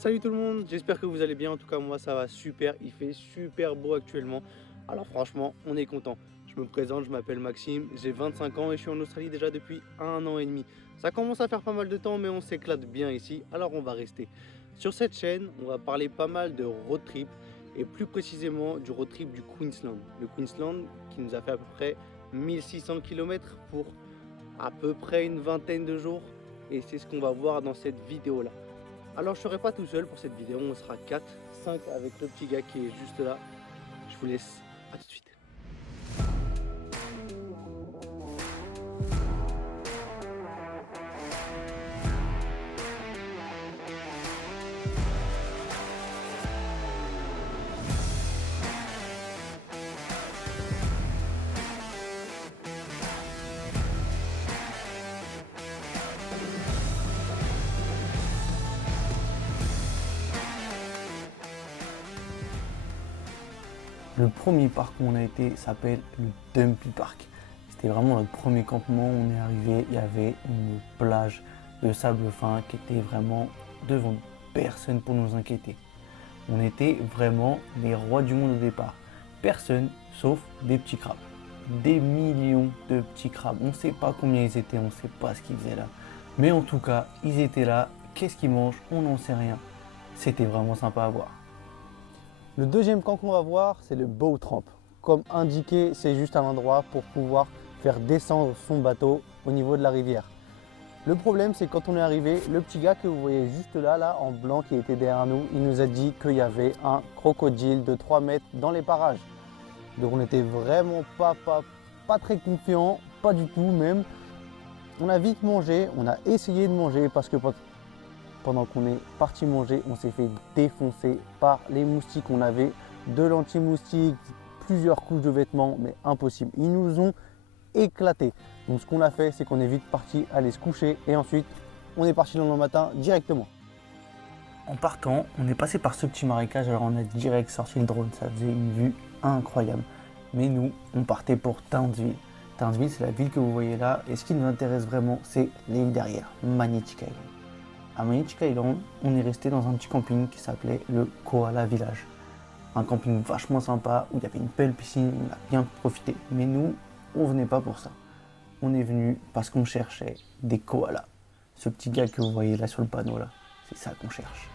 Salut tout le monde, j'espère que vous allez bien. En tout cas, moi ça va super. Il fait super beau actuellement. Alors, franchement, on est content. Je me présente, je m'appelle Maxime, j'ai 25 ans et je suis en Australie déjà depuis 1 an et demi. Ça commence à faire pas mal de temps, mais on s'éclate bien ici, alors on va rester. Sur cette chaîne, on va parler pas mal de road trip et plus précisément du road trip du Queensland. Le Queensland qui nous a fait à peu près 1600 km pour à peu près une vingtaine de jours. Et c'est ce qu'on va voir dans cette vidéo là. Alors je serai pas tout seul pour cette vidéo, on sera 4, 5 avec le petit gars qui est juste là. Je vous laisse, à tout de suite. Le premier parc où on a été s'appelle le Dumpy Park. C'était vraiment notre premier campement. On est arrivé, il y avait une plage de sable fin qui était vraiment devant nous. Personne pour nous inquiéter. On était vraiment les rois du monde au départ. Personne sauf des petits crabes. Des millions de petits crabes. On ne sait pas combien ils étaient, on ne sait pas ce qu'ils faisaient là. Mais en tout cas, ils étaient là. Qu'est-ce qu'ils mangent? On n'en sait rien. C'était vraiment sympa à voir. Le deuxième camp qu'on va voir, c'est le boat ramp. Comme indiqué, c'est juste un endroit pour pouvoir faire descendre son bateau au niveau de la rivière. Le problème, c'est que quand on est arrivé, le petit gars que vous voyez juste là, en blanc, qui était derrière nous, il nous a dit qu'il y avait un crocodile de 3 mètres dans les parages. Donc on n'était vraiment pas très confiants, pas du tout même. On a vite mangé, on a essayé de manger parce que pendant qu'on est parti manger, on s'est fait défoncer par les moustiques. On avait de l'anti-moustique, plusieurs couches de vêtements, mais impossible. Ils nous ont éclatés. Donc ce qu'on a fait, c'est qu'on est vite parti aller se coucher et ensuite on est parti le lendemain matin directement. En partant, on est passé par ce petit marécage, alors on a direct sorti le drone. Ça faisait une vue incroyable. Mais nous, on partait pour Townsville. Townsville, c'est la ville que vous voyez là. Et ce qui nous intéresse vraiment, c'est l'île derrière, Magnetic Island. À Magnetic Island, on est resté dans un petit camping qui s'appelait le Koala Village. Un camping vachement sympa où il y avait une belle piscine, on a bien profité. Mais nous, on venait pas pour ça. On est venu parce qu'on cherchait des koalas. Ce petit gars que vous voyez là sur le panneau là, c'est ça qu'on cherche.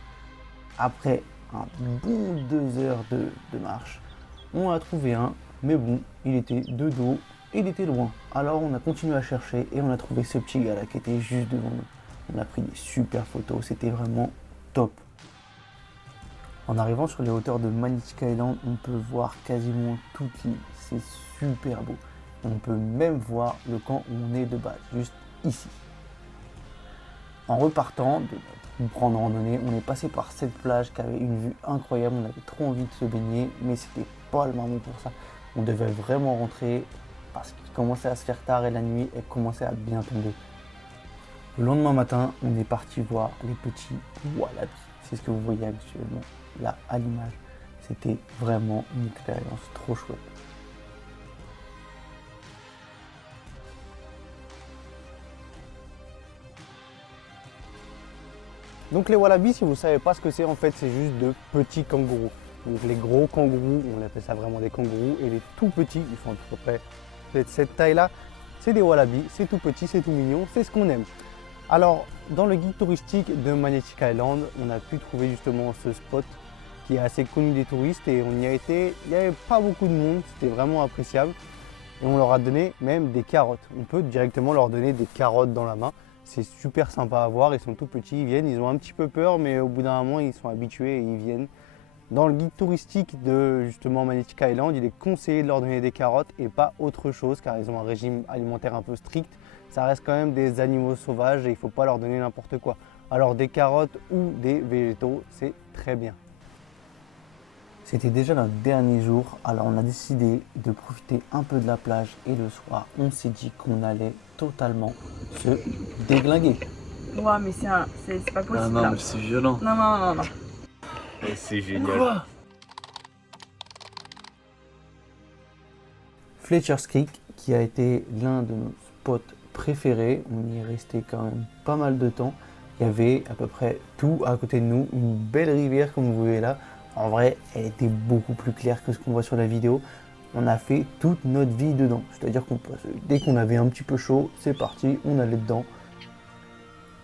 Après un bon 2 heures de marche, on a trouvé un, mais bon, il était de dos et il était loin. Alors on a continué à chercher et on a trouvé ce petit gars là qui était juste devant nous. On a pris des super photos, c'était vraiment top. En arrivant sur les hauteurs de Magnetic Island, on peut voir quasiment toute l'île. C'est super beau. On peut même voir le camp où on est de base, juste ici. En repartant de notre grande randonnée, on est passé par cette plage qui avait une vue incroyable. On avait trop envie de se baigner, mais c'était pas le moment pour ça. On devait vraiment rentrer parce qu'il commençait à se faire tard et la nuit elle commençait à bien tomber. Le lendemain matin, on est parti voir les petits wallabies. C'est ce que vous voyez actuellement là à l'image. C'était vraiment une expérience trop chouette. Donc les wallabies, si vous ne savez pas ce que c'est, en fait, c'est juste de petits kangourous. Donc les gros kangourous, on appelle ça vraiment des kangourous, et les tout petits, ils font à peu près peut-être cette taille-là, c'est des wallabies, c'est tout petit, c'est tout mignon, c'est ce qu'on aime. Alors, dans le guide touristique de Magnetic Island, on a pu trouver justement ce spot qui est assez connu des touristes et on y a été, il n'y avait pas beaucoup de monde, c'était vraiment appréciable. Et on leur a donné même des carottes. On peut directement leur donner des carottes dans la main. C'est super sympa à voir, ils sont tout petits, ils viennent, ils ont un petit peu peur, mais au bout d'un moment, ils sont habitués et ils viennent. Dans le guide touristique de justement Magnetic Island, il est conseillé de leur donner des carottes et pas autre chose car ils ont un régime alimentaire un peu strict. Ça reste quand même des animaux sauvages et il ne faut pas leur donner n'importe quoi. Alors des carottes ou des végétaux, c'est très bien. C'était déjà notre dernier jour, alors on a décidé de profiter un peu de la plage et le soir, on s'est dit qu'on allait totalement se déglinguer. Ouais, mais c'est pas possible. Ah non, là. mais c'est violent. Non, non, non, non. Et c'est génial. Fletcher's Creek, qui a été l'un de nos spots préférés, on y est resté quand même pas mal de temps. Il y avait à peu près tout à côté de nous, une belle rivière comme vous voyez là. En vrai, elle était beaucoup plus claire que ce qu'on voit sur la vidéo. On a fait toute notre vie dedans. C'est-à-dire qu'on dès qu'on avait un petit peu chaud, c'est parti, on allait dedans.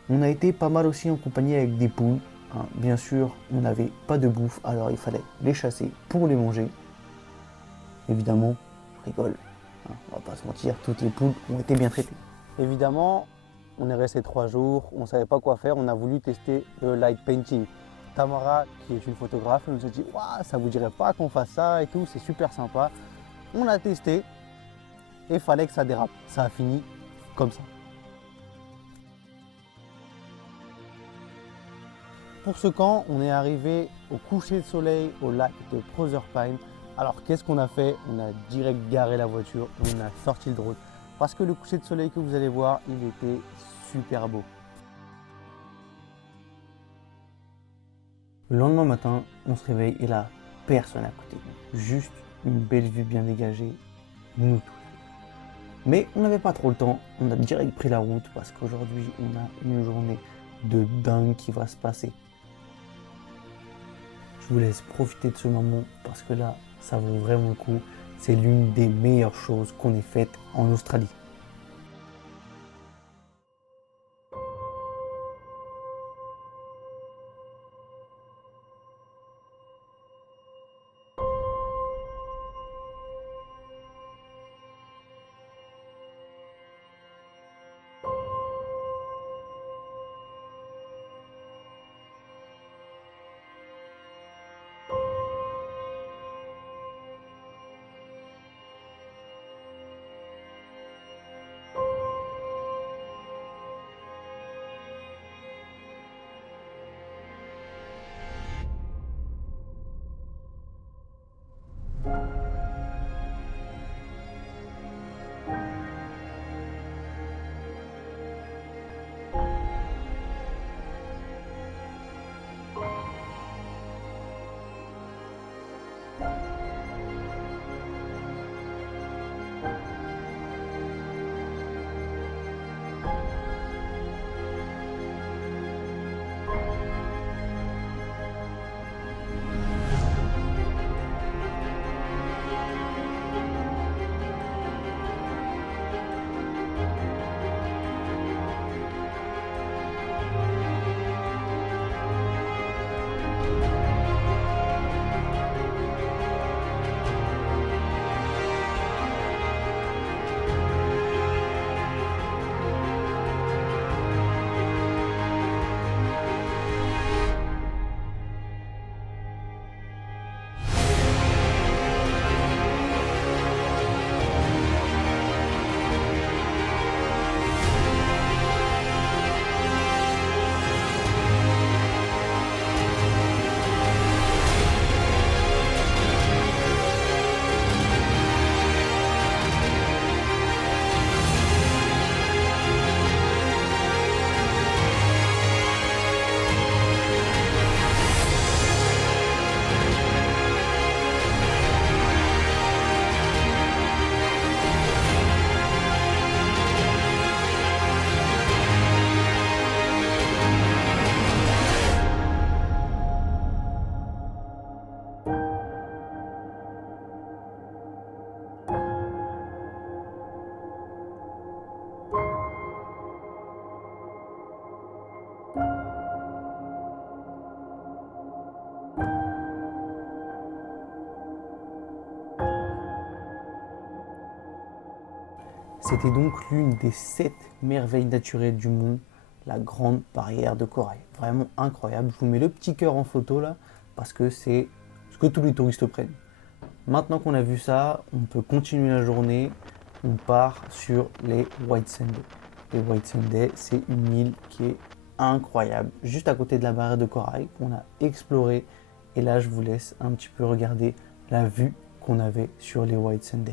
On a été pas mal aussi en compagnie avec des poules. Hein. Bien sûr, on n'avait pas de bouffe, alors il fallait les chasser pour les manger. Évidemment, je rigole, hein, on va pas se mentir, toutes les poules ont été bien traitées. Évidemment, on est resté 3 jours, on ne savait pas quoi faire, on a voulu tester le light painting. Tamara, qui est une photographe, elle nous a dit « Waouh, ça vous dirait pas qu'on fasse ça et tout, c'est super sympa ». On a testé et il fallait que ça dérape. Ça a fini comme ça. Pour ce camp, on est arrivé au coucher de soleil au lac de Proserpine. Alors qu'est-ce qu'on a fait? On a direct garé la voiture et on a sorti le drone. Parce que le coucher de soleil que vous allez voir, il était super beau. Le lendemain matin, on se réveille et là, personne à côté de nous. Juste une belle vue bien dégagée, nous tous. Mais on n'avait pas trop le temps, on a direct pris la route parce qu'aujourd'hui, on a une journée de dingue qui va se passer. Je vous laisse profiter de ce moment parce que là, ça vaut vraiment le coup. C'est l'une des meilleures choses qu'on ait faites en Australie. C'était donc l'une des 7 merveilles naturelles du monde, la Grande Barrière de Corail. Vraiment incroyable. Je vous mets le petit cœur en photo là, parce que c'est ce que tous les touristes prennent. Maintenant qu'on a vu ça, on peut continuer la journée. On part sur les White Sands. Les White Sands, c'est une île qui est incroyable, juste à côté de la barrière de corail qu'on a explorée. Et là, je vous laisse un petit peu regarder la vue qu'on avait sur les White Sands.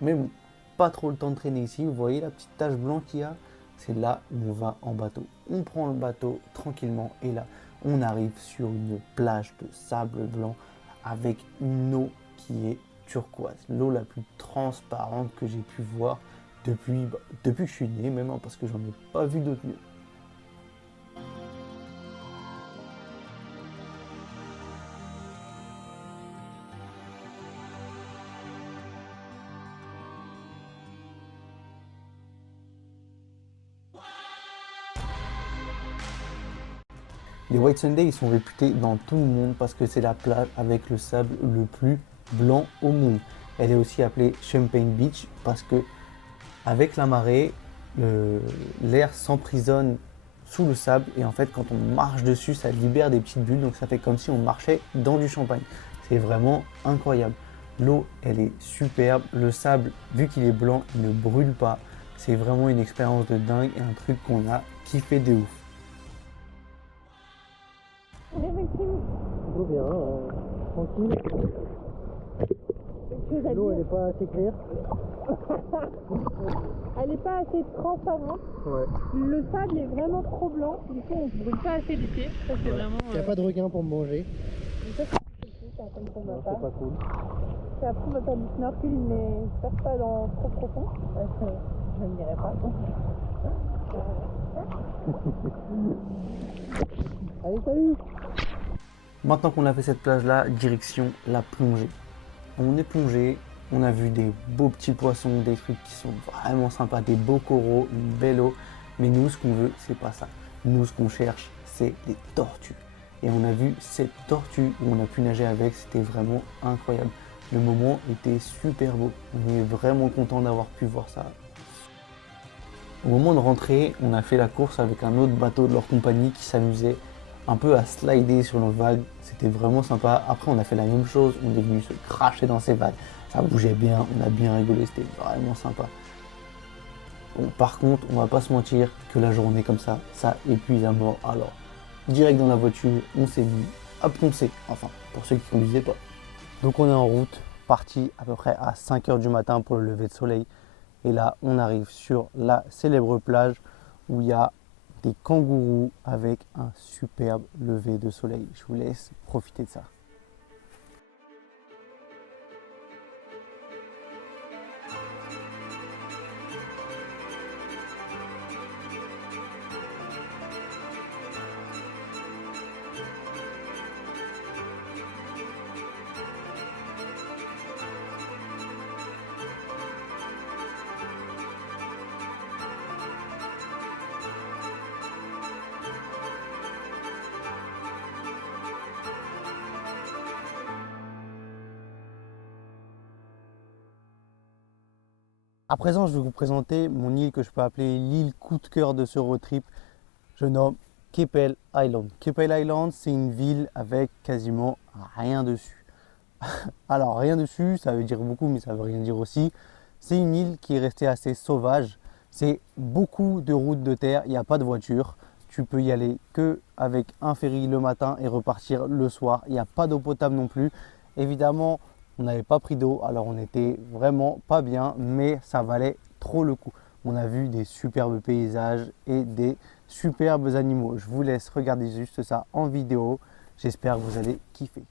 Mais bon, pas trop le temps de traîner ici. Vous voyez la petite tache blanche qu'il y a? C'est là où on va en bateau. On prend le bateau tranquillement et là, on arrive sur une plage de sable blanc avec une eau qui est turquoise, l'eau la plus transparente que j'ai pu voir depuis que je suis né, même hein, parce que j'en ai pas vu d'autre mieux. Les White Sunday, ils sont réputés dans tout le monde parce que c'est la plage avec le sable le plus blanc au monde. Elle est aussi appelée Champagne Beach parce que avec la marée, l'air s'emprisonne sous le sable et en fait quand on marche dessus, ça libère des petites bulles, donc ça fait comme si on marchait dans du champagne. C'est vraiment incroyable. L'eau, elle est superbe. Le sable, vu qu'il est blanc, il ne brûle pas. C'est vraiment une expérience de dingue et un truc qu'on a kiffé de ouf. Trop bien, tranquille. L'eau elle est pas assez claire. Elle n'est pas assez transparente. Ouais. Le sable est vraiment trop blanc. Du coup, on ne brûle pas assez les pieds. Ça, c'est vraiment. Il n'y a pas de requin pour me manger. Ça, c'est comme pour ma Non, part. c'est pas cool. Et après, on va faire du snorkeling, mais j'espère pas dans trop profond. Parce que je ne dirai pas. Allez, salut! Maintenant qu'on a fait cette plage-là, direction la plongée. On est plongé, on a vu des beaux petits poissons, des trucs qui sont vraiment sympas, des beaux coraux, une belle eau. Mais nous, ce qu'on veut, c'est pas ça. Nous, ce qu'on cherche, c'est les tortues. Et on a vu cette tortue où on a pu nager avec, c'était vraiment incroyable. Le moment était super beau. On est vraiment content d'avoir pu voir ça. Au moment de rentrer, on a fait la course avec un autre bateau de leur compagnie qui s'amusait un peu à slider sur nos vagues. C'était vraiment sympa. Après, on a fait la même chose. On est venu se cracher dans ces vagues. Ça bougeait bien, on a bien rigolé. C'était vraiment sympa. Bon, par contre, on va pas se mentir que la journée comme ça épuise à mort. Alors, direct dans la voiture, on s'est mis à poncer. Enfin, pour ceux qui ne conduisaient pas. Donc, on est en route, parti à peu près à 5 h du matin pour le lever de soleil. Et là, on arrive sur la célèbre plage où il y a des kangourous avec un superbe lever de soleil. Je vous laisse profiter de ça. À présent, je vais vous présenter mon île que je peux appeler l'île coup de cœur de ce road trip. Je nomme Keppel Island. Keppel Island, c'est une ville avec quasiment rien dessus. Alors, rien dessus, ça veut dire beaucoup, mais ça veut rien dire aussi. C'est une île qui est restée assez sauvage. C'est beaucoup de routes de terre, il n'y a pas de voiture. Tu peux y aller que avec un ferry le matin et repartir le soir. Il n'y a pas d'eau potable non plus. Évidemment, on n'avait pas pris d'eau, alors on était vraiment pas bien, mais ça valait trop le coup. On a vu des superbes paysages et des superbes animaux. Je vous laisse regarder juste ça en vidéo. J'espère que vous allez kiffer.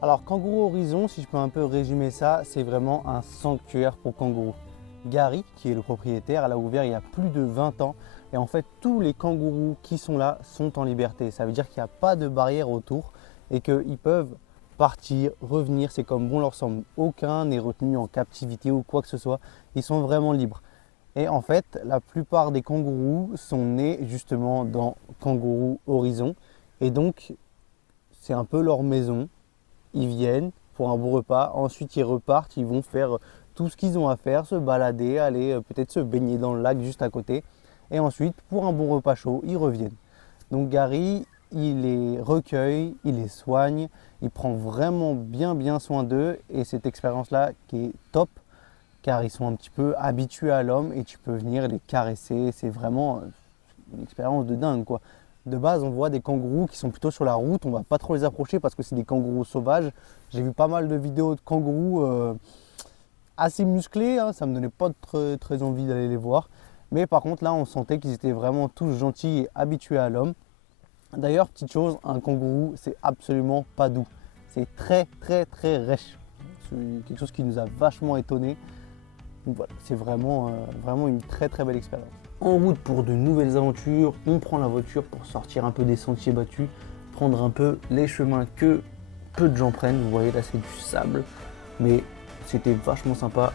Alors Kangourou Horizon, si je peux un peu résumer ça, c'est vraiment un sanctuaire pour kangourous. Gary, qui est le propriétaire, l'a ouvert il y a plus de 20 ans. Et en fait, tous les kangourous qui sont là sont en liberté. Ça veut dire qu'il n'y a pas de barrière autour et qu'ils peuvent partir, revenir, c'est comme bon leur semble. Aucun n'est retenu en captivité ou quoi que ce soit. Ils sont vraiment libres. Et en fait, la plupart des kangourous sont nés justement dans Kangourou Horizon. Et donc, c'est un peu leur maison. Ils viennent pour un bon repas, ensuite ils repartent, ils vont faire tout ce qu'ils ont à faire, se balader, aller peut-être se baigner dans le lac juste à côté. Et ensuite, pour un bon repas chaud, ils reviennent. Donc Gary, il les recueille, il les soigne, il prend vraiment bien soin d'eux. Et cette expérience-là qui est top, car ils sont un petit peu habitués à l'homme et tu peux venir les caresser. C'est vraiment une expérience de dingue, quoi. De base, on voit des kangourous qui sont plutôt sur la route, on ne va pas trop les approcher parce que c'est des kangourous sauvages. J'ai vu pas mal de vidéos de kangourous assez musclés, hein, ça ne me donnait pas très envie d'aller les voir. Mais par contre là, on sentait qu'ils étaient vraiment tous gentils et habitués à l'homme. D'ailleurs, petite chose, un kangourou, c'est absolument pas doux. C'est très rêche. C'est quelque chose qui nous a vachement étonnés. Donc voilà, c'est vraiment une très belle expérience. En route pour de nouvelles aventures, on prend la voiture pour sortir un peu des sentiers battus, prendre un peu les chemins que peu de gens prennent. Vous voyez là, c'est du sable, mais c'était vachement sympa.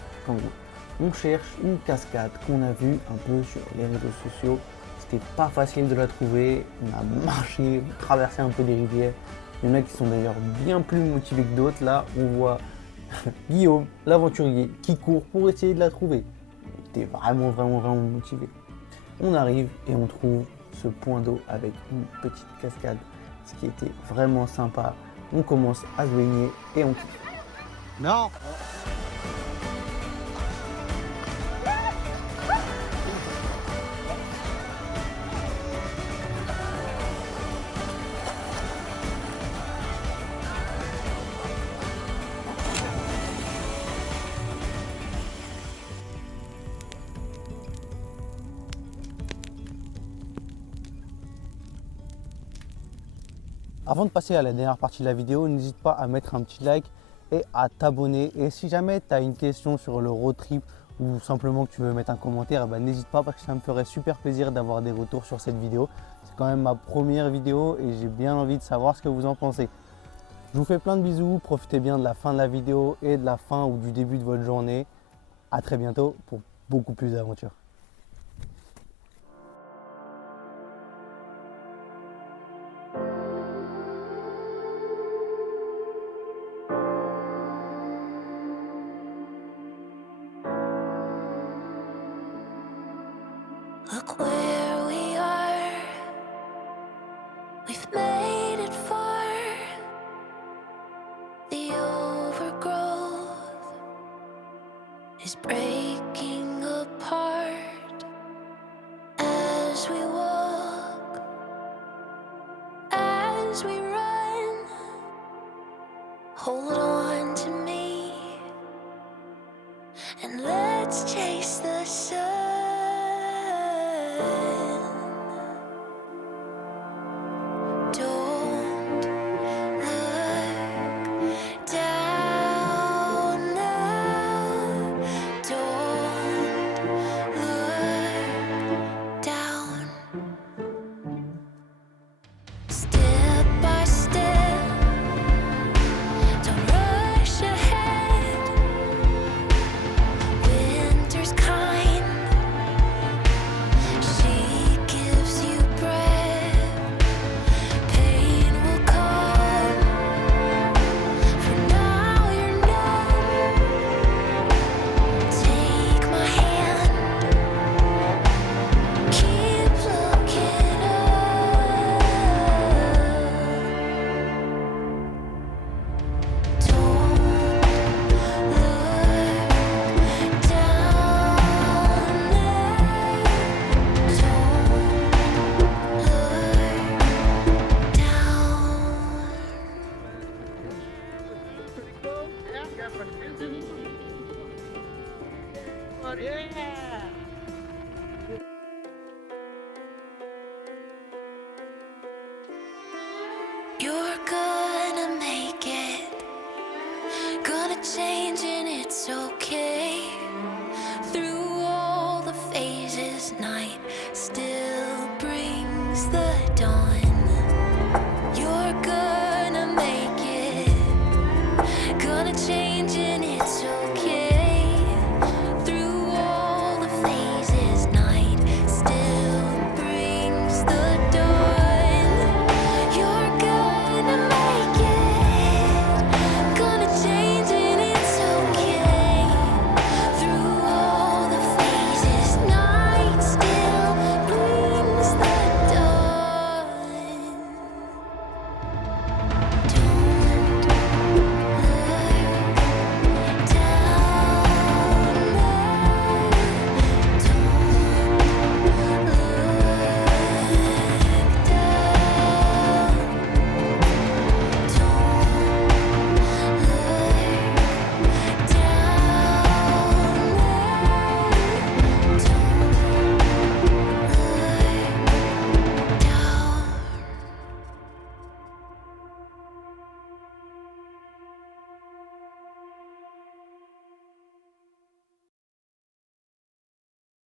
On cherche une cascade qu'on a vue un peu sur les réseaux sociaux. C'était pas facile de la trouver. On a marché, traversé un peu des rivières. Il y en a qui sont d'ailleurs bien plus motivés que d'autres. Là, on voit Guillaume, l'aventurier, qui court pour essayer de la trouver. Il était vraiment motivé. On arrive et on trouve ce point d'eau avec une petite cascade, ce qui était vraiment sympa. On commence à se baigner et on kiffe. Non. Avant de passer à la dernière partie de la vidéo, n'hésite pas à mettre un petit like et à t'abonner. Et si jamais tu as une question sur le road trip ou simplement que tu veux mettre un commentaire, n'hésite pas parce que ça me ferait super plaisir d'avoir des retours sur cette vidéo. C'est quand même ma première vidéo et j'ai bien envie de savoir ce que vous en pensez. Je vous fais plein de bisous, profitez bien de la fin de la vidéo et de la fin ou du début de votre journée. À très bientôt pour beaucoup plus d'aventures. Look where we are, we've made it far. The overgrowth is breaking apart as we walk, as we run. Hold on to me and let's chase the sun. You're gonna make it. changing, it's okay.